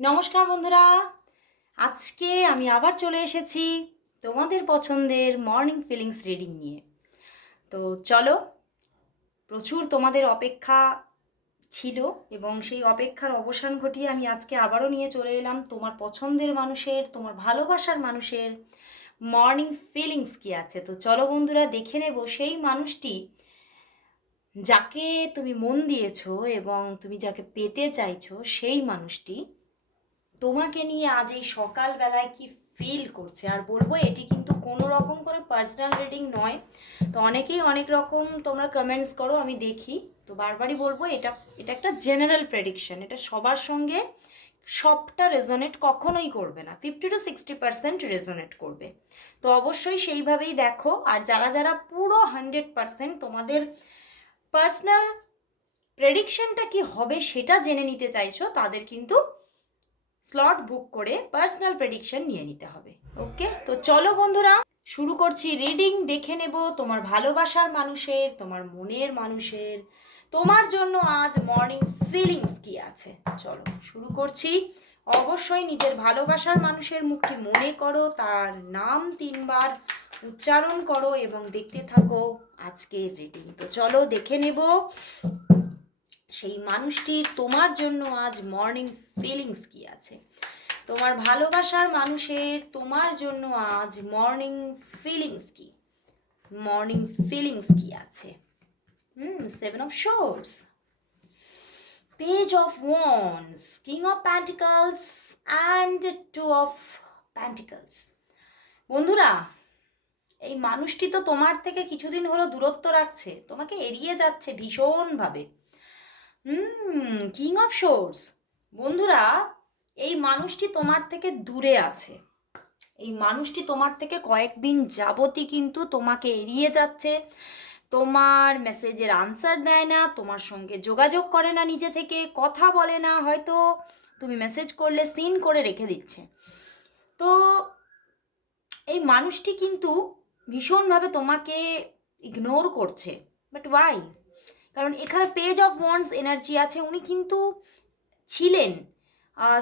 নমস্কার বন্ধুরা। আজকে আমি আবার চলে এসেছি তোমাদের পছন্দের মর্নিং ফিলিংস রিডিং নিয়ে। তো চলো, প্রচুর তোমাদের অপেক্ষা ছিল এবং সেই অপেক্ষার অবসান ঘটিয়ে আমি আজকে আবারও নিয়ে চলে এলাম তোমার পছন্দের মানুষের, তোমার ভালোবাসার মানুষের মর্নিং ফিলিংস কি আছে। তো চলো বন্ধুরা, দেখে নেব সেই মানুষটি যাকে তুমি মন দিয়েছ এবং তুমি যাকে পেতে চাইছো সেই মানুষটি তোমাকে নিয়ে আজ এই সকালবেলায় কি ফিল করছে? আর বলব এটি কিন্তু কোনো রকম কোনো পার্সোনাল রিডিং নয়। তো অনেকেই অনেক রকম তোমরা কমেন্টস করো, আমি দেখি। তো বারবারই বলব এটা এটা একটা জেনারেল প্রেডিকশন এটা সবার সঙ্গে সবটা রেজোনেট কখনোই করবে না। Fifty to sixty percent resonate করবে। তো অবশ্যই সেইভাবেই দেখো। আর যারা যারা পুরো হান্ড্রেড পার্সেন্ট তোমাদের পার্সোনাল প্রেডিকশনটা কি হবে সেটা জেনে নিতে চাইছো, তাদের কিন্তু স্লট বুক করে পার্সোনাল প্রেডিকশন নিয়ে নিতে হবে ওকে তো চলো বন্ধুরা, শুরু করছি রিডিং দেখে নেব তোমার ভালোবাসার মানুষের, তোমার মনের মানুষের, তোমার জন্য আজ মর্নিং ফিলিংস কি আছে? চলো শুরু করছি। অবশ্যই নিজের ভালোবাসার মানুষের মুখটি মনে করো, তার নাম তিনবার উচ্চারণ করো এবং দেখতে থাকো আজকের রিডিং তো চলো দেখে নেব। সেই মানুষটির তোমার জন্য আজ মর্নিং ফিলিংস কি আছে? তোমার ভালোবাসার মানুষের তোমার জন্য আজ মর্নিং ফিলিংস কি? মর্নিং ফিলিংস কি আছে? হুম seven of swords page of wands king of pentacles and two of pentacles বন্ধুরা, এই মানুষটি তো তোমার থেকে কিছুদিন হলো দূরত্ব রাখছে, তোমাকে এড়িয়ে যাচ্ছে ভীষণভাবে। হুম কিং অফ শোর্স বন্ধুরা, এই মানুষটি তোমার থেকে দূরে আছে। এই মানুষটি তোমার থেকে কয়েকদিন যাবতই কিন্তু তোমাকে এড়িয়ে যাচ্ছে। তোমার মেসেজের আনসার দেয় না, তোমার সঙ্গে যোগাযোগ করে না নিজে থেকে, কথা বলে না, হয়তো তুমি মেসেজ করলে সিন করে রেখে দিচ্ছে। তো এই মানুষটি কিন্তু ভীষণভাবে তোমাকে ইগনোর করছে। বাট ওয়াই কারণ এখানে পেজ অফ ওয়ান্স এনার্জি আছে, উনি কিন্তু ছিলেন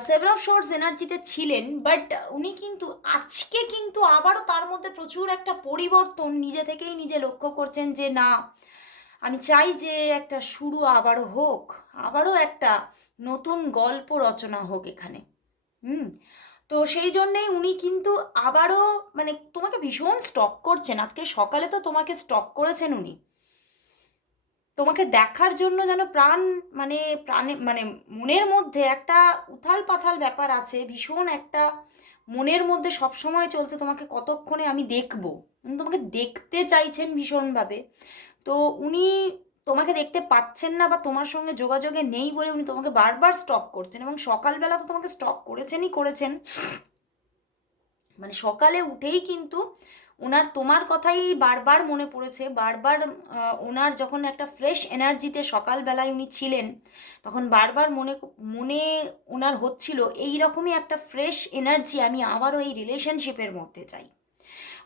সেভেন অফ শোর্টস এনার্জিতে ছিলেন বাট উনি কিন্তু আজকে কিন্তু আবারও তার মধ্যে প্রচুর একটা পরিবর্তন নিজে থেকেই নিজে লক্ষ্য করছেন যে না, আমি চাই যে একটা শুরু আবারও হোক, আবারও একটা নতুন গল্প রচনা হোক এখানে। হুম, তো সেই জন্যেই উনি কিন্তু আবারও মানে তোমাকে ভীষণ স্টক করছেন, আজকে সকালে তো তোমাকে স্টক করেছেন উনি। তোমাকে দেখার জন্য যেন প্রাণ মানে প্রাণে মানে মনের মধ্যে একটা উথাল পাথাল ব্যাপার আছে, ভীষণ একটা মনের মধ্যে সব সময় চলছে, তোমাকে কতক্ষণে আমি দেখব? উনি তোমাকে দেখতে চাইছেন ভীষণভাবে। তো উনি তোমাকে দেখতে পাচ্ছেন না বা তোমার সঙ্গে যোগাযোগে নেই বলে উনি তোমাকে বারবার স্টপ করছেন এবং সকালবেলা তো তোমাকে স্টপ করেছেনই করেছেন। মানে সকালে উঠেই কিন্তু ওনার তোমার কথাই বারবার মনে পড়েছে, বারবার ওনার যখন একটা ফ্রেশ এনার্জিতে সকালবেলায় উনি ছিলেন, তখন বারবার মনে মনে ওনার হচ্ছিল এই রকমই একটা ফ্রেশ এনার্জি আমি আবারও এই রিলেশনশিপের মধ্যে চাই।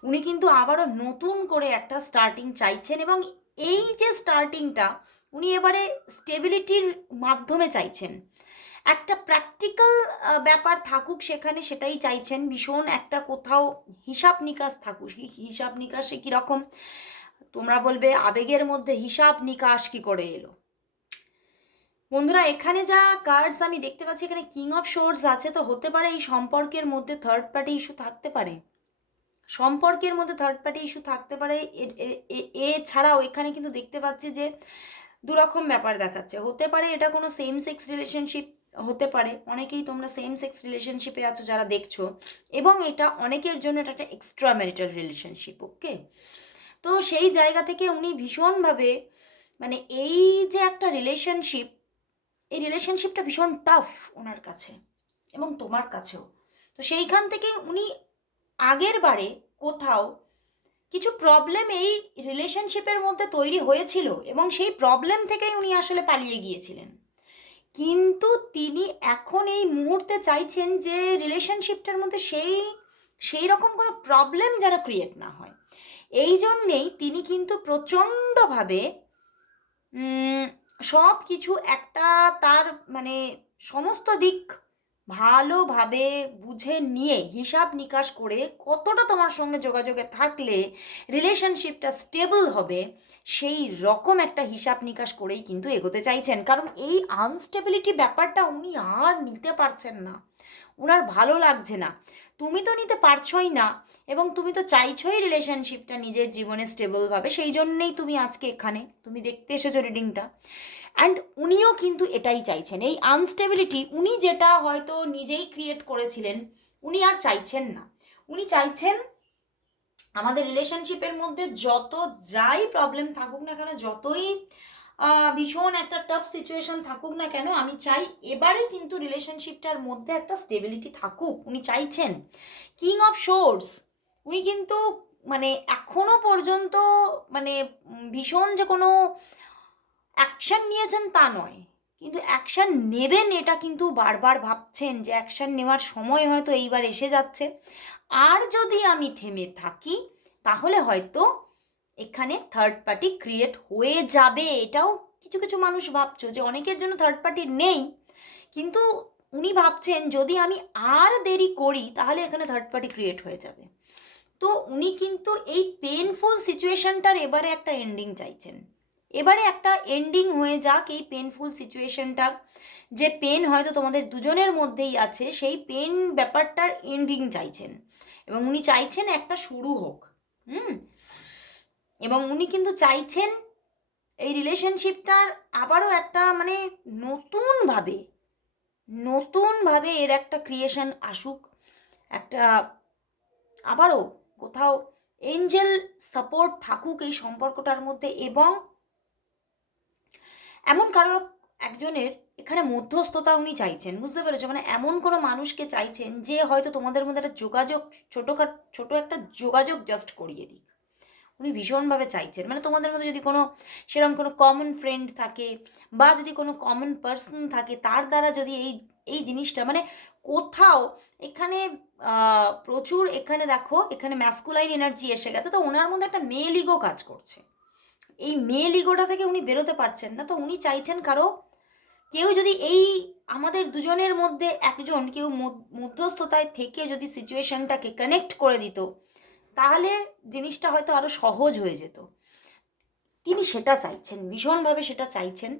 উনি কিন্তু আবারও নতুন করে একটা স্টার্টিং চাইছেন এবং এই যে স্টার্টিংটা উনি এবারে স্টেবিলিটির মাধ্যমে চাইছেন। একটা প্র্যাকটিক্যাল ব্যাপার থাকুক সেখানে সেটাই চাইছেন। ভীষণ একটা কোথাও হিসাব নিকাশ থাকুক। হিসাব নিকাশে কীরকম তোমরা বলবে, আবেগের মধ্যে হিসাব নিকাশ কি করে এলো? বন্ধুরা, এখানে যা কার্ডস আমি দেখতে পাচ্ছি, এখানে কিং অফ শোর্স আছে। তো হতে পারে এই সম্পর্কের মধ্যে থার্ড পার্টি ইস্যু থাকতে পারে। সম্পর্কের মধ্যে থার্ড পার্টি ইস্যু থাকতে পারে। এছাড়াও এখানে কিন্তু দেখতে পাচ্ছি যে, দুরকম ব্যাপার দেখাচ্ছে। হতে পারে এটা কোনো সেম সেক্স রিলেশনশিপ হতে পারে। অনেকেই তোমরা সেম সেক্স রিলেশনশিপে আছো যারা দেখছ এবং এটা অনেকের জন্য এটা একটা এক্সট্রা ম্যারিটাল রিলেশনশিপ ওকে তো সেই জায়গা থেকে উনি ভীষণভাবে মানে এই যে একটা রিলেশনশিপ এই রিলেশনশিপটা ভীষণ টাফ ওনার কাছে এবং তোমার কাছেও। তো সেইখান থেকে উনি আগের বারে কোথাও কিছু প্রবলেম এই রিলেশনশিপের মধ্যে তৈরি হয়েছিল এবং সেই প্রবলেম থেকেই উনি আসলে পালিয়ে গিয়েছিলেন। কিন্তু তিনি এখন এই মুহূর্তে চাইছেন যে রিলেশনশিপটার মধ্যে সেই সেই রকম কোনো প্রবলেম যেন ক্রিয়েট না হয়। এই জন্যেই তিনি কিন্তু প্রচণ্ডভাবে সব কিছু একটা তার মানে সমস্ত দিক ভালোভাবে বুঝে নিয়ে হিসাব নিকাশ করে কতটা তোমার সঙ্গে যোগাযোগে থাকলে রিলেশনশিপটা স্টেবল হবে, সেই রকম একটা হিসাব নিকাশ করেই কিন্তু এগোতে চাইছেন। কারণ এই আনস্টেবিলিটি ব্যাপারটা উনি আর নিতে পারছেন না। ওনার ভালো লাগছে না। তুমি তো নিতে পারছোই না এবং তুমি তো চাইছই রিলেশনশিপটা নিজের জীবনে স্টেবলভাবে সেই জন্যেই তুমি আজকে এখানে। তুমি দেখতে এসেছ রিডিংটা অ্যান্ড উনিও কিন্তু এটাই চাইছেন। এই আনস্টেবিলিটি উনি যেটা হয়তো নিজেই ক্রিয়েট করেছিলেন, উনি আর চাইছেন না। উনি চাইছেন আমাদের রিলেশনশিপের মধ্যে যত যাই প্রবলেম থাকুক না কেন, যতই ভীষণ একটা টাফ সিচুয়েশন থাকুক না কেন, আমি চাই এবারে কিন্তু রিলেশনশিপটার মধ্যে একটা স্টেবিলিটি থাকুক। উনি চাইছেন। কিং অফ শোর্স উনি কিন্তু মানে এখনও পর্যন্ত মানে ভীষণ যে কোনো অ্যাকশন নিয়েছেন তা নয়। কিন্তু অ্যাকশন নেবেন এটা কিন্তু বারবার ভাবছেন যে অ্যাকশন নেওয়ার সময় হয়তো এইবার এসে যাচ্ছে। আর যদি আমি থেমে থাকি, তাহলে হয়তো এখানে থার্ড পার্টি ক্রিয়েট হয়ে যাবে। এটাও কিছু কিছু মানুষ ভাবছ যে অনেকের জন্য থার্ড পার্টি নেই। কিন্তু উনি ভাবছেন যদি আমি আর দেরি করি, তাহলে এখানে থার্ড পার্টি ক্রিয়েট হয়ে যাবে। তো উনি কিন্তু এই পেনফুল সিচুয়েশনটার এবারে একটা এন্ডিং চাইছেন। এবারে একটা এন্ডিং হয়ে যাক এই পেনফুল সিচুয়েশনটার যে পেন হয়তো তোমাদের দুজনের মধ্যেই আছে, সেই পেন ব্যাপারটার এন্ডিং চাইছেন। এবং উনি চাইছেন একটা শুরু হোক, হুম? এবং উনি কিন্তু চাইছেন এই রিলেশনশিপটার আবারও একটা মানে নতুনভাবে নতুনভাবে এর একটা ক্রিয়েশন আসুক। একটা আবারও কোথাও এঞ্জেল সাপোর্ট থাকুক এই সম্পর্কটার মধ্যে এবং এমন কারও একজনের এখানে মধ্যস্থতা উনি চাইছেন, বুঝতে পেরেছ? মানে এমন কোনো মানুষকে চাইছেন যে হয়তো তোমাদের মধ্যে একটা যোগাযোগ, ছোটোখাট, ছোটো একটা যোগাযোগ জাস্ট করিয়ে দিক। উনি ভীষণভাবে চাইছেন। মানে তোমাদের মধ্যে যদি কোনো সেরকম কোনো কমন ফ্রেন্ড থাকে বা যদি কোনো কমন পার্সন থাকে, তার দ্বারা যদি এই এই জিনিসটা মানে কোথাও এখানে প্রচুর এখানে দেখো, এখানে ম্যাসকুলাইন এনার্জি এসে গেছে, তো ওনার মধ্যে একটা মেল কাজ করছে। এই মেল ইগোটা থেকে উনি বেরোতে পারছেন না, তো উনি চাইছেন কারও কেউ যদি এই আমাদের দুজনের মধ্যে একজন কেউ মধ্যস্থতায় থেকে যদি সিচুয়েশনটাকে কানেক্ট করে দিত, তাহলে জিনিসটা হয়তো আরও সহজ হয়ে যেত। তিনি সেটা চাইছেন, ভীষণভাবে সেটা চাইছেন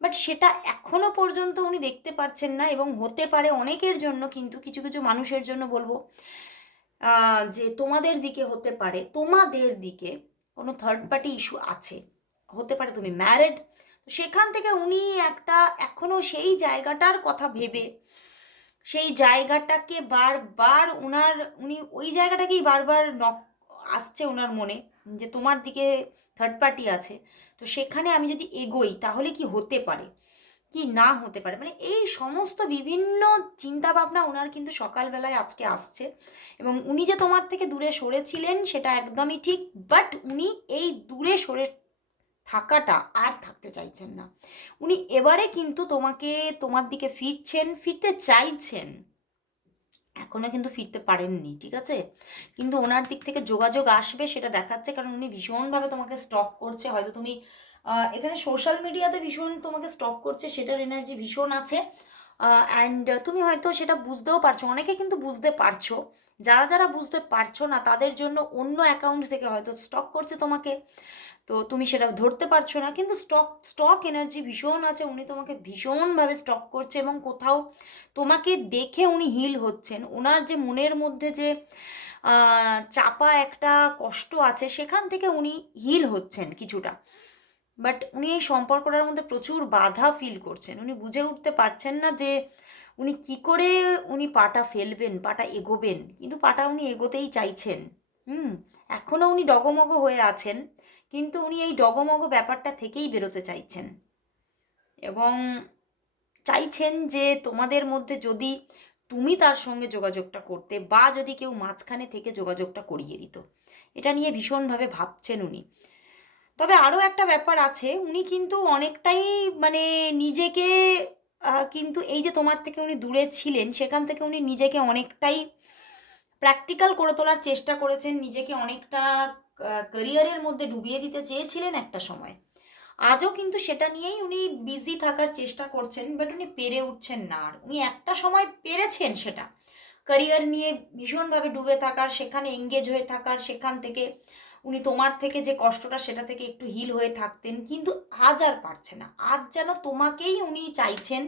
বাট সেটা এখনও পর্যন্ত উনি দেখতে পাচ্ছেন না এবং হতে পারে অনেকের জন্য, কিন্তু কিছু কিছু মানুষের জন্য বলব যে তোমাদের দিকে হতে পারে, তোমাদের দিকে কোনো থার্ড পার্টি ইস্যু আছে, হতে পারে তুমি ম্যারেড সেখান থেকে উনি একটা এখনও সেই জায়গাটার কথা ভেবে, সেই জায়গাটাকে বারবার ওনার উনি ওই জায়গাটাকেই বারবার নক আসছে ওনার মনে, যে তোমার দিকে থার্ড পার্টি আছে, তো সেখানে আমি যদি এগোই তাহলে কি হতে পারে? কি না হতে পারে? মানে এই সমস্ত বিভিন্ন চিন্তা ভাবনা ওনার কিন্তু সকালবেলায় আজকে আসছে এবং উনি যে তোমার থেকে দূরে সরেছিলেন সেটা একদমই ঠিক বাট উনি এই দূরে সরে থাকাটা আর থাকতে চাইছেন না। উনি এবারে কিন্তু তোমাকে তোমার দিকে ফিরছেন, ফিরতে চাইছেন। এখনও কিন্তু ফিরতে পারেননি, ঠিক আছে? কিন্তু ওনার দিক থেকে যোগাযোগ আসবে সেটা দেখাচ্ছে, কারণ উনি ভীষণভাবে তোমাকে স্টক করছে। হয়তো তুমি এখানে সোশ্যাল মিডিয়াতে ভীষণ তোমাকে স্টক করছে, সেটার এনার্জি ভীষণ আছে। অ্যান্ড তুমি হয়তো সেটা বুঝতেও পারছ, অনেকে কিন্তু বুঝতে পারছ। যারা যারা বুঝতে পারছ না, তাদের জন্য অন্য অ্যাকাউন্ট থেকে হয়তো স্টক করছে তোমাকে। তো তুমি সেটা ধরতে পারছ না, কিন্তু স্টক স্টক এনার্জি ভীষণ আছে, উনি তোমাকে ভীষণভাবে স্টক করছে এবং কোথাও তোমাকে দেখে উনি হিল হচ্ছেন। ওনার যে মনের মধ্যে যে চাপা একটা কষ্ট আছে, সেখান থেকে উনি হিল হচ্ছেন কিছুটা। বাট উনি এই সম্পর্কটার মধ্যে প্রচুর বাধা ফিল করছেন। উনি বুঝে উঠতে পারছেন না যে উনি কি করে উনি পাটা ফেলবেন, পাটা এগোবেন। কিন্তু পাটা উনি এগোতেই চাইছেন। হুম এখনও উনি ডগমগ হয়ে আছেন, কিন্তু উনি এই ডগমগ ব্যাপারটা থেকেই বেরোতে চাইছেন। এবং চাইছেন যে তোমাদের মধ্যে যদি তুমি তার সঙ্গে যোগাযোগটা করতে বা যদি কেউ মাঝখানে থেকে যোগাযোগটা করিয়ে দিত। এটা নিয়ে ভীষণভাবে ভাবছেন উনি। তবে আরও একটা ব্যাপার আছে, উনি কিন্তু অনেকটাই মানে নিজেকে কিন্তু এই যে তোমার থেকে উনি দূরে ছিলেন, সেখান থেকে উনি নিজেকে অনেকটাই প্র্যাকটিক্যাল করে তোলার চেষ্টা করেছেন, নিজেকে অনেকটা ক্যারিয়ারের মধ্যে ডুবিয়ে দিতে চেয়েছিলেন একটা সময়। আজও কিন্তু সেটা নিয়েই উনি বিজি থাকার চেষ্টা করছেন বাট উনি পেরে উঠছেন না আর। উনি একটা সময় পেরেছেন সেটা। ক্যারিয়ার নিয়ে ভীষণভাবে ডুবে থাকার, সেখানে এঙ্গেজ হয়ে থাকার, সেখান থেকে উনি তোমার থেকে যে কষ্টটা সেটা থেকে একটু হিল হয়ে থাকতেন, কিন্তু আজ আর পারছে না। আজ যেন তোমাকেই উনি চাইছেন,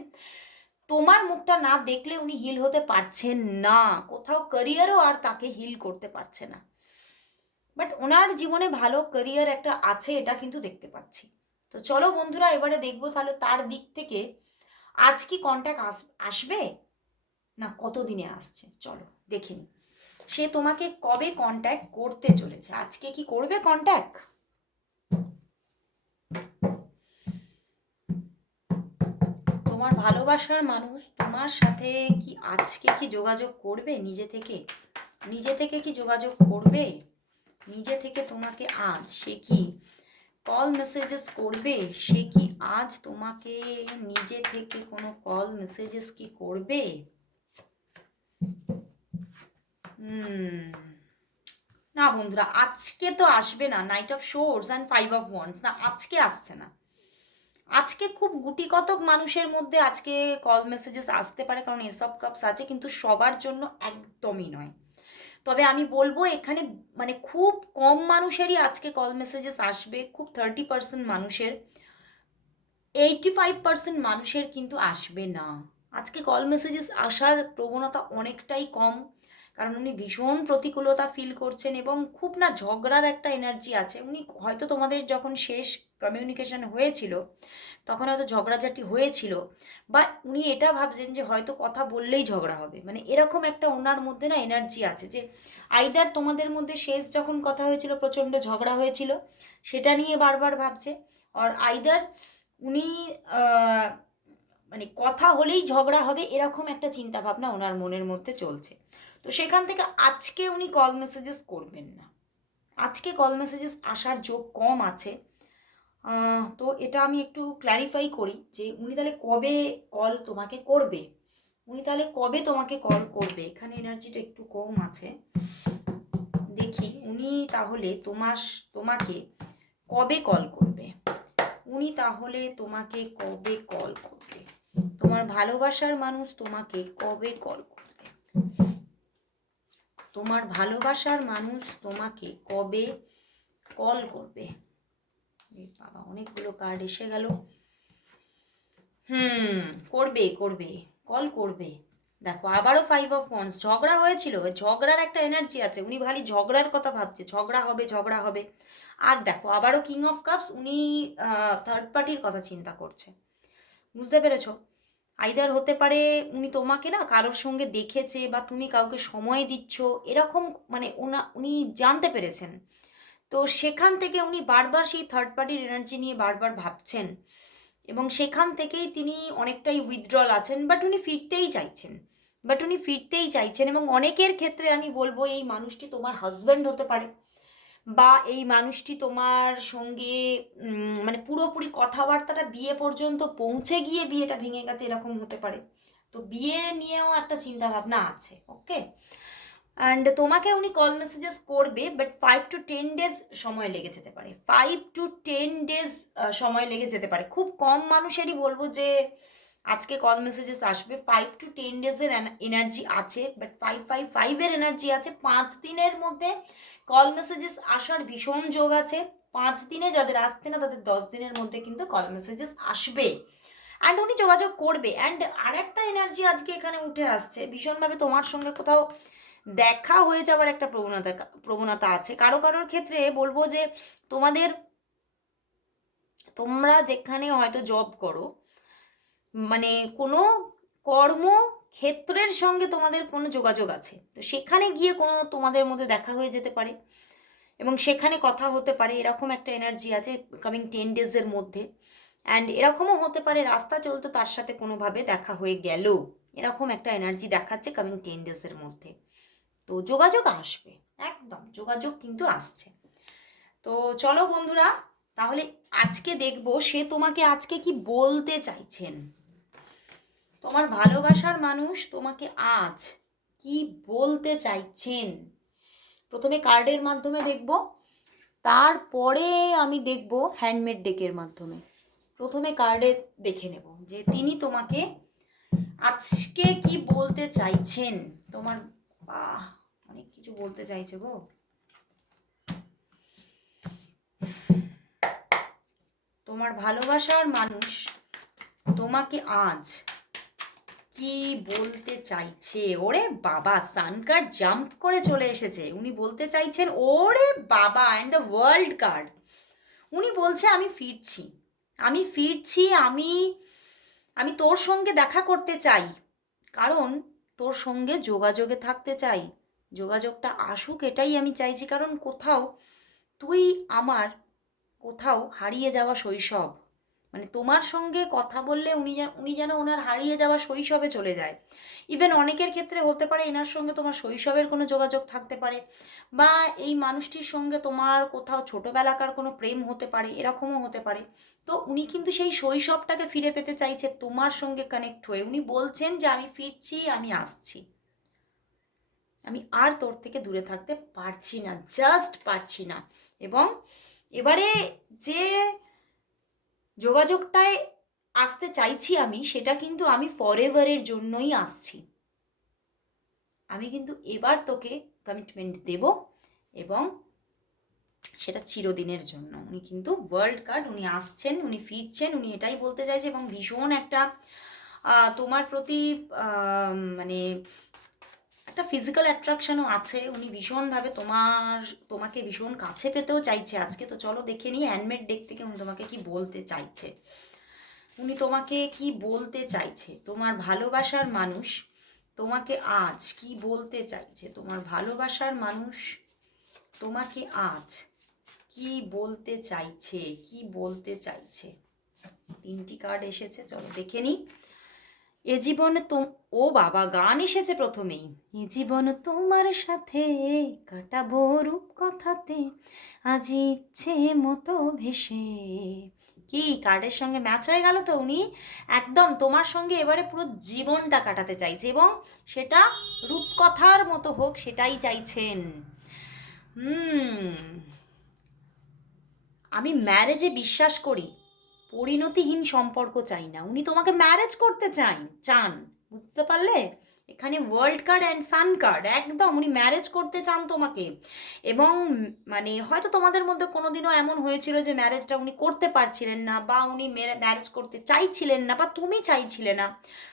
তোমার মুখটা না দেখলে উনি হিল হতে পারছেন না। কোথাও ক্যারিয়ারও আর তাকে হিল করতে পারছে না। বাট ওনার জীবনে ভালো ক্যারিয়ার একটা আছে, এটা কিন্তু দেখতে পাচ্ছি। তো চলো বন্ধুরা, এবারে দেখব তাহলে তার দিক থেকে আজ কি কন্ট্যাক্ট আস, আসবে? না কত দিনে আসছে? চলো, দেখে নিই। সে তোমাকে কবে কন্ট্যাক্ট করতে চলেছে? আজকে কি করবে কন্ট্যাক্ট তোমার ভালোবাসার মানুষ তোমার সাথে কি আজকে কি যোগাযোগ করবে নিজে থেকে? নিজে থেকে কি যোগাযোগ করবে? নিজে থেকে তোমাকে আজ সে কি কল মেসেজেস করবে? সে কি আজ তোমাকে নিজে থেকে কোনো কল মেসেজেস কি করবে? হুম। না বন্ধুরা, আজকে তো আসবে না knight of swords and five of wands না, আজকে আসছে না। আজকে খুব গুটি কতক মানুষের মধ্যে আজকে কল মেসেজেস আসতে পারে, কারণ এসব কাপস আছে, কিন্তু সবার জন্য একদমই নয়। তবে আমি বলব, এখানে মানে খুব কম মানুষেরই আজকে কল মেসেজেস আসবে, খুব থার্টি পার্সেন্ট মানুষের। এইটি ফাইভ পার্সেন্ট মানুষের কিন্তু আসবে না। আজকে কল মেসেজেস আসার প্রবণতা অনেকটাই কম। কারণ উনি ভীষণ প্রতিকূলতা ফিল করছেন এবং খুব না ঝগড়ার একটা এনার্জি আছে। উনি হয়তো তোমাদের যখন শেষ কমিউনিকেশন হয়েছিল, তখন হয়তো ঝগড়াঝাটি হয়েছিল, বা উনি এটা ভাবছেন যে হয়তো কথা বললেই ঝগড়া হবে। মানে এরকম একটা ওনার মধ্যে না এনার্জি আছে যে আইদার তোমাদের মধ্যে শেষ যখন কথা হয়েছিল, প্রচণ্ড ঝগড়া হয়েছিল, সেটা নিয়ে বারবার ভাবছে আর আইদার উনি মানে কথা হলেই ঝগড়া হবে, এরকম একটা চিন্তা ভাবনা ওনার মনের মধ্যে চলছে। তো সেখান থেকে আজকে উনি কল মেসেজেস করবেন না। আজকে কল মেসেজেস আসার যোগ কম আছে। তো এটা আমি একটু ক্ল্যারিফাই করি যে উনি তাহলে কবে কল তোমাকে করবে? উনি তাহলে কবে তোমাকে কল করবে? এখানে এনার্জিটা একটু কম আছে। দেখি, উনি তাহলে তোমার, তোমাকে কবে কল করবে? উনি তাহলে তোমাকে কবে কল করবে? তোমার ভালোবাসার মানুষ তোমাকে কবে কল করবে? তোমার ভালোবাসার মানুষ তোমাকে কবে কল করবে? বাবা, অনেকগুলো কার্ড এসে গেল। হুম, করবে করবে কল করবে। দেখো, আবারও ফাইভ অফ ওয়ান্স ঝগড়া হয়েছিল ঝগড়ার একটা এনার্জি আছে। উনি ভালি ঝগড়ার কথা ভাবছে, ঝগড়া হবে ঝগড়া হবে। আর দেখো, আবারও কিং অফ কাপস উনি থার্ড পার্টির কথা চিন্তা করছে। বুঝতে পেরেছ? আইদার হতে পারে উনি তোমাকে না কারোর সঙ্গে দেখেছে বা তুমি কাউকে সময় দিচ্ছ, এরকম মানে ওনা, উনি জানতে পেরেছেন। তো সেখান থেকে উনি বারবার সেই থার্ড পার্টির এনার্জি নিয়ে বারবার ভাবছেন এবং সেখান থেকেই তিনি অনেকটাই উইথড্রল আছেন বাট উনি ফিরতেই চাইছেন। বাট উনি ফিরতেই চাইছেন এবং অনেকের ক্ষেত্রে আমি বলব এই মানুষটি তোমার হাজব্যান্ড হতে পারে। বা এই মানুষটি তোমার সঙ্গে মানে পুরোপুরি কথাবার্তাটা বিয়ে পর্যন্ত পৌঁছে গিয়ে বিয়েটা ভেঙে গেছে এরকম হতে পারে। তো বিয়ে নিয়েও একটা চিন্তা ভাবনা আছে ওকে অ্যান্ড তোমাকে উনি কল মেসেজেস করবে but five to ten days সময় লেগে যেতে পারে। ফাইভ টু টেন ডেজ সময় লেগে যেতে পারে। খুব কম মানুষেরই বলব যে আজকে কল মেসেজেস আসবে। ফাইভ টু টেন ডেজের এনার্জি আছে বাট ফাইভ ফাইভ ফাইভের এনার্জি আছে। পাঁচ দিনের মধ্যে কল মেসেজেস আসার ভীষণ যোগ আছে। পাঁচ দিনে যাদের আসছে না, তাদের দশ দিনের মধ্যে কিন্তু কল মেসেজেস আসবে। অ্যান্ড উনি যোগাযোগ করবে। অ্যান্ড আর একটা এনার্জি আজকে এখানে উঠে আসছে। ভীষণভাবে তোমার সঙ্গে কোথাও দেখা হয়ে যাওয়ার একটা প্রবণতা প্রবণতা আছে। কারও কারোর ক্ষেত্রে বলব যে, তোমাদের, তোমরা যেখানে হয়তো জব করো মানে কোনো কর্ম ক্ষেত্রের সঙ্গে তোমাদের কোনো যোগাযোগ আছে। তো সেখানে গিয়ে কোনো তোমাদের মধ্যে দেখা হয়ে যেতে পারে এবং সেখানে কথা হতে পারে, এরকম একটা এনার্জি আছে কামিং টেন ডেজের মধ্যে। অ্যান্ড এরকমও হতে পারে, রাস্তা চলতে তার সাথে কোনোভাবে দেখা হয়ে গেল এরকম একটা এনার্জি দেখাচ্ছে কামিং টেন ডেজের মধ্যে। তো যোগাযোগ আসবে, একদম যোগাযোগ কিন্তু আসছে। তো চলো বন্ধুরা, তাহলে আজকে দেখব সে তোমাকে আজকে কি বলতে চাইছেন? তোমার ভালোবাসার মানুষ তোমাকে আজ কি বলতে চাইছেন? প্রথমে কার্ডের মাধ্যমে দেখব, তারপরে আমি দেখব হ্যান্ডমেড ডেকের মাধ্যমে। প্রথমে কার্ডে দেখে নেব যে তিনি তোমাকে আজকে কি বলতে চাইছেন? তোমার, বাহ, অনেক কিছু বলতে চাইছে গো। তোমার ভালোবাসার মানুষ তোমাকে আজ কি বলতে চাইছে? ওরে বাবা সান কার্ড জাম্প করে চলে এসেছে। উনি বলতে চাইছেন, ওরে বাবা অ্যান্ড দ্য ওয়ার্ল্ড কার্ড উনি বলছে, আমি ফিরছি। আমি ফিরছি, আমি আমি তোর সঙ্গে দেখা করতে চাই। কারণ তোর সঙ্গে যোগাযোগে থাকতে চাই। যোগাযোগটা আসুক, এটাই আমি চাইছি। কারণ কোথাও, তুই আমার কোথাও হারিয়ে যাওয়া শৈশব। মানে তোমার সঙ্গে কথা বললে উনি যেন উনি যেন ওনার হারিয়ে যাওয়া শৈশবে চলে যায়। ইভেন অনেকের ক্ষেত্রে হতে পারে এনার সঙ্গে তোমার শৈশবের কোনো যোগাযোগ থাকতে পারে বা এই মানুষটির সঙ্গে তোমার কোথাও ছোটোবেলাকার কোনো প্রেম হতে পারে, এরকমও হতে পারে। তো উনি কিন্তু সেই শৈশবটাকে ফিরে পেতে চাইছে তোমার সঙ্গে কানেক্ট হয়ে। উনি বলছেন যে, আমি ফিরছি, আমি আসছি। আমি আর তোর থেকে দূরে থাকতে পারছি না জাস্ট পারছি না। এবং এবারে যে যোগাযোগটায় আসতে চাইছি আমি, সেটা কিন্তু আমি ফরএভারের জন্যই আসছি। আমি কিন্তু এবার তোকে কমিটমেন্ট দেব এবং সেটা চিরদিনের জন্য। উনি কিন্তু ওয়ার্ল্ড কার্ড উনি আসছেন, উনি ফিরছেন, উনি এটাই বলতে চাইছে এবং ভীষণ একটা তোমার প্রতি মানে একটা ফিজিক্যাল অ্যাট্রাকশনও আছে। উনি ভীষণভাবে তোমার, তোমাকে ভীষণ কাছে পেতেও চাইছে আজকে। তো চলো দেখে নিই হ্যান্ডমেড ডেক থেকে উনি তোমাকে কি বলতে চাইছে। উনি তোমাকে কি বলতে চাইছে? তোমার ভালোবাসার মানুষ তোমাকে আজ কি বলতে চাইছে? তোমার ভালোবাসার মানুষ তোমাকে আজ কি বলতে চাইছে? কি বলতে চাইছে? তিনটি কার্ড এসেছে, চলো দেখে নিই। এ জীবন তোম, ও বাবা, গান এসেছে প্রথমেই। এ জীবন তোমার সাথে কাটাবো রূপ কথাতে আজ ইচ্ছে মতো ভেসে। কি কার্ডের সঙ্গে ম্যাচ হয়ে গেল তো উনি? একদম তোমার সঙ্গে এবারে পুরো জীবনটা কাটাতে চাইছে এবং সেটা রূপকথার মতো হোক সেটাই চাইছেন। হুম, আমি ম্যারেজে বিশ্বাস করি। পরিণতিহীন সম্পর্ক চাই না। উনি তোমাকে ম্যারেজ করতে চান চান, বুঝতে পারলে? এখানে world card and sun card একদম উনি ম্যারেজ করতে চান তোমাকে। এবং মানে হয়তো তোমাদের মধ্যে কোনোদিনও এমন হয়েছিল যে ম্যারেজটা উনি করতে পারছিলেন না বা উনি ম্যারেজ করতে চাইছিলেন না বা তুমি চাইছিলে না।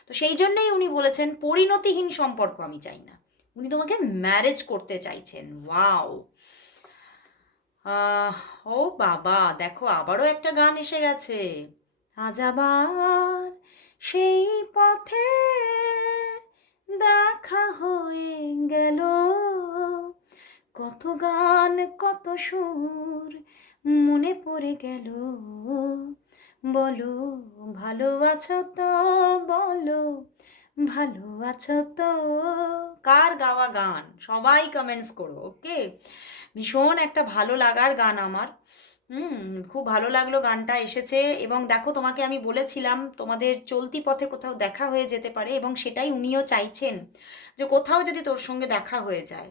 তো সেই জন্যেই উনি বলেছেন, পরিণতিহীন সম্পর্ক আমি চাই না। উনি তোমাকে ম্যারেজ করতে চাইছেন। ওয়াও আহ, ও বাবা দেখো আবারও একটা গান এসে গেছে। আজ আবার সেই পথে দেখা হয়ে গেল। কত গান কত সুর মনে পড়ে গেল। বলো ভালো আছো তো? বলো ভালো আছো তো? কার গাওয়া গান? সবাই কমেন্টস করো ওকে ভীষণ একটা ভালো লাগার গান আমার। হুম, খুব ভালো লাগল গানটা এসেছে এবং দেখো তোমাকে আমি বলেছিলাম তোমাদের চলতি পথে কোথাও দেখা হয়ে যেতে পারে এবং সেটাই উনিও চাইছেন যে কোথাও যদি তোর সঙ্গে দেখা হয়ে যায়।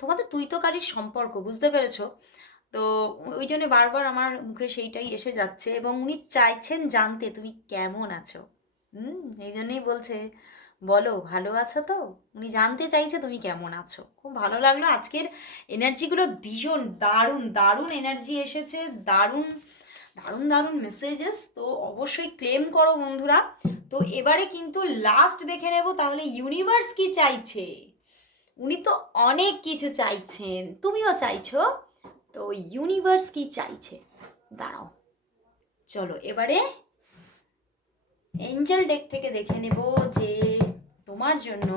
তোমাদের তুই তো কারির সম্পর্ক, বুঝতে পেরেছ? তো ওই জন্য বারবার আমার মুখে সেইটাই এসে যাচ্ছে এবং উনি চাইছেন জানতে, তুমি কেমন আছো? হুম, এই জন্যই বলছে বলো, ভালো আছো তো? উনি জানতে চাইছে তুমি কেমন আছো? খুব ভালো লাগল। আজকের এনার্জিগুলো ভীষণ দারুণ দারুণ এনার্জি এসেছে, দারুণ দারুণ দারুণ মেসেজেস তো অবশ্যই ক্লেম করো বন্ধুরা। তো এবারে কিন্তু লাস্ট দেখে নেব, তাহলে ইউনিভার্স কি চাইছে? উনি তো অনেক কিছু চাইছেন। তুমিও চাইছো? তো ইউনিভার্স কি চাইছে? দাঁড়াও। চলো, এবারে এঞ্জেল ডেক থেকে দেখে নেব যে তোমার জন্য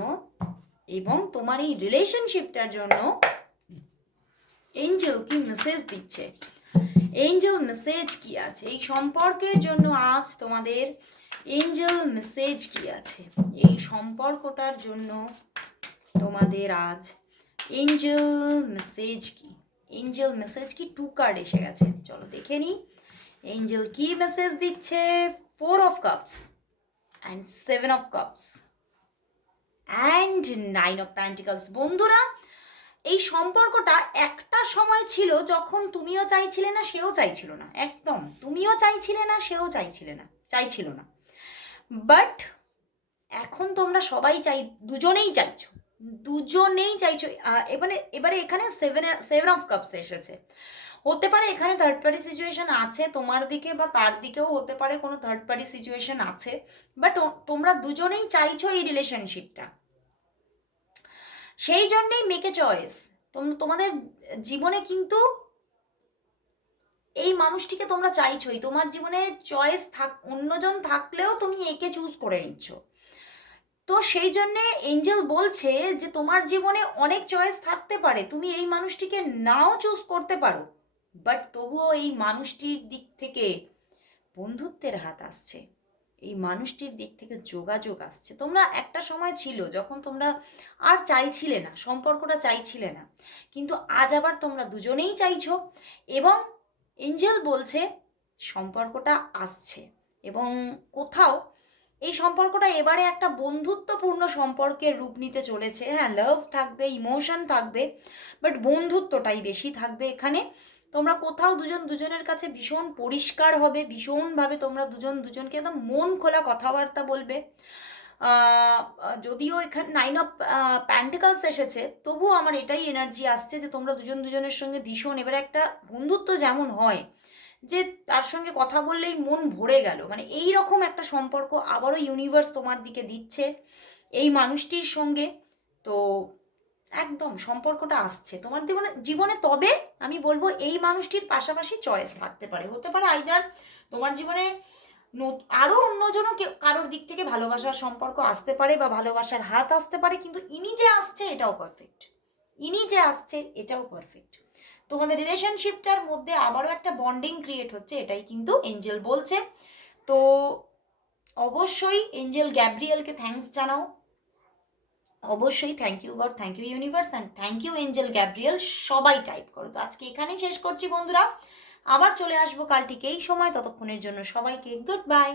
এবং তোমার এই রিলেশনশিপটার জন্য এঞ্জেল কি মেসেজ দিচ্ছে। এঞ্জেল মেসেজ কি আছে? এই সম্পর্কের জন্য আজ তোমাদের এঞ্জেল মেসেজ কি আছে? এই সম্পর্কটার জন্য তোমাদের আজ এঞ্জেল মেসেজ কি? এঞ্জেল মেসেজ কি? টু কার্ড এসে গেছে। চলো দেখে নিই এঞ্জেল কি মেসেজ দিচ্ছে? Four of cups and seven of cups and nine of pentacles বন্ধুরা, এই সম্পর্কটা একটা সময় ছিল যখন তুমিও চাইছিলে না, সেও চাইছিল না। একদম, তুমিও চাইছিলে না, সেও চাইছিলে না, চাইছিল না। বাট এখন তোমরা সবাই চাই, দুজনেই চাইছো। দুজনেই চাইছো। এবারে এবারে এখানে সেভেন সেভেন অফ কাপস এসেছে। হতে পারে এখানে থার্ড পার্টি সিচুয়েশন আছে তোমার দিকে বা তার দিকেও হতে পারে কোনো থার্ড পার্টি সিচুয়েশন আছে। বাট তোমরা দুজনেই চাইছো এই রিলেশনশিপটা সেই জন্যেই মেকে চয়েস তোমাদের জীবনে কিন্তু এই মানুষটিকে তোমরা চাইছোই। তোমার জীবনে চয়েস থাক, অন্যজন থাকলেও তুমি একে চুজ করে নিচ্ছ। তো সেই জন্যে এঞ্জেল বলছে যে, তোমার জীবনে অনেক চয়েস থাকতে পারে। তুমি এই মানুষটিকে নাও চুজ করতে পারো। বাট তবুও এই মানুষটির দিক থেকে বন্ধুত্বের হাত আসছে। এই মানুষটির দিক থেকে যোগাযোগ আসছে। তোমরা একটা সময় ছিল যখন তোমরা আর চাইছিলে না, সম্পর্কটা চাইছিলে না। কিন্তু আজ আবার তোমরা দুজনেই চাইছো এবং এঞ্জেল বলছে সম্পর্কটা আসছে এবং কোথাও এই সম্পর্কটা এবারে একটা বন্ধুত্বপূর্ণ সম্পর্কের রূপ নিতে চলেছে। হ্যাঁ লাভ থাকবে ইমোশন থাকবে বাট বন্ধুত্বটাই বেশি থাকবে এখানে। তোমরা কোথাও দুজন দুজনের কাছে ভীষণ পরিষ্কার হবে, ভীষণভাবে তোমরা দুজন দুজনকে একদম মন খোলা কথাবার্তা বলবে। যদিও এখানে নাইন অফ প্যান্টিকালস এসেছে, তবুও আমার এটাই এনার্জি আসছে যে তোমরা দুজন দুজনের সঙ্গে ভীষণ, এবার একটা বন্ধুত্ব যেমন হয়, যে তার সঙ্গে কথা বললেই মন ভরে গেল। মানে এই রকম একটা সম্পর্ক আবারও ইউনিভার্স তোমার দিকে দিচ্ছে, এই মানুষটির সঙ্গে। তো একদম সম্পর্কটা আসছে। তোমার জীবনে জীবনে তবে আমি বলব এই মানুষটির পাশাপাশি চয়েস থাকতে পারে। হতে পারে আইদার তোমার জীবনে আরও অন্যজনও কারোর দিক থেকে ভালোবাসার সম্পর্ক আসতে পারে বা ভালোবাসার হাত আসতে পারে, কিন্তু ইনি যে আসছে এটাও পারফেক্ট ইনি যে আসছে এটাও পারফেক্ট তোমাদের রিলেশনশিপটার মধ্যে আবারও একটা বন্ডিং ক্রিয়েট হচ্ছে, এটাই কিন্তু এঞ্জেল বলছে। তো অবশ্যই এঞ্জেল গ্যাব্রিয়েলকে থ্যাঙ্কস জানাও। অবশ্যই thank you God thank you universe and thank you angel Gabriel সবাই টাইপ করো। তো আজকে এখানেই শেষ করছি বন্ধুরা। আবার চলে আসব কাল ঠিক এই সময়, ততক্ষণের জন্য সবাইকে গুড বাই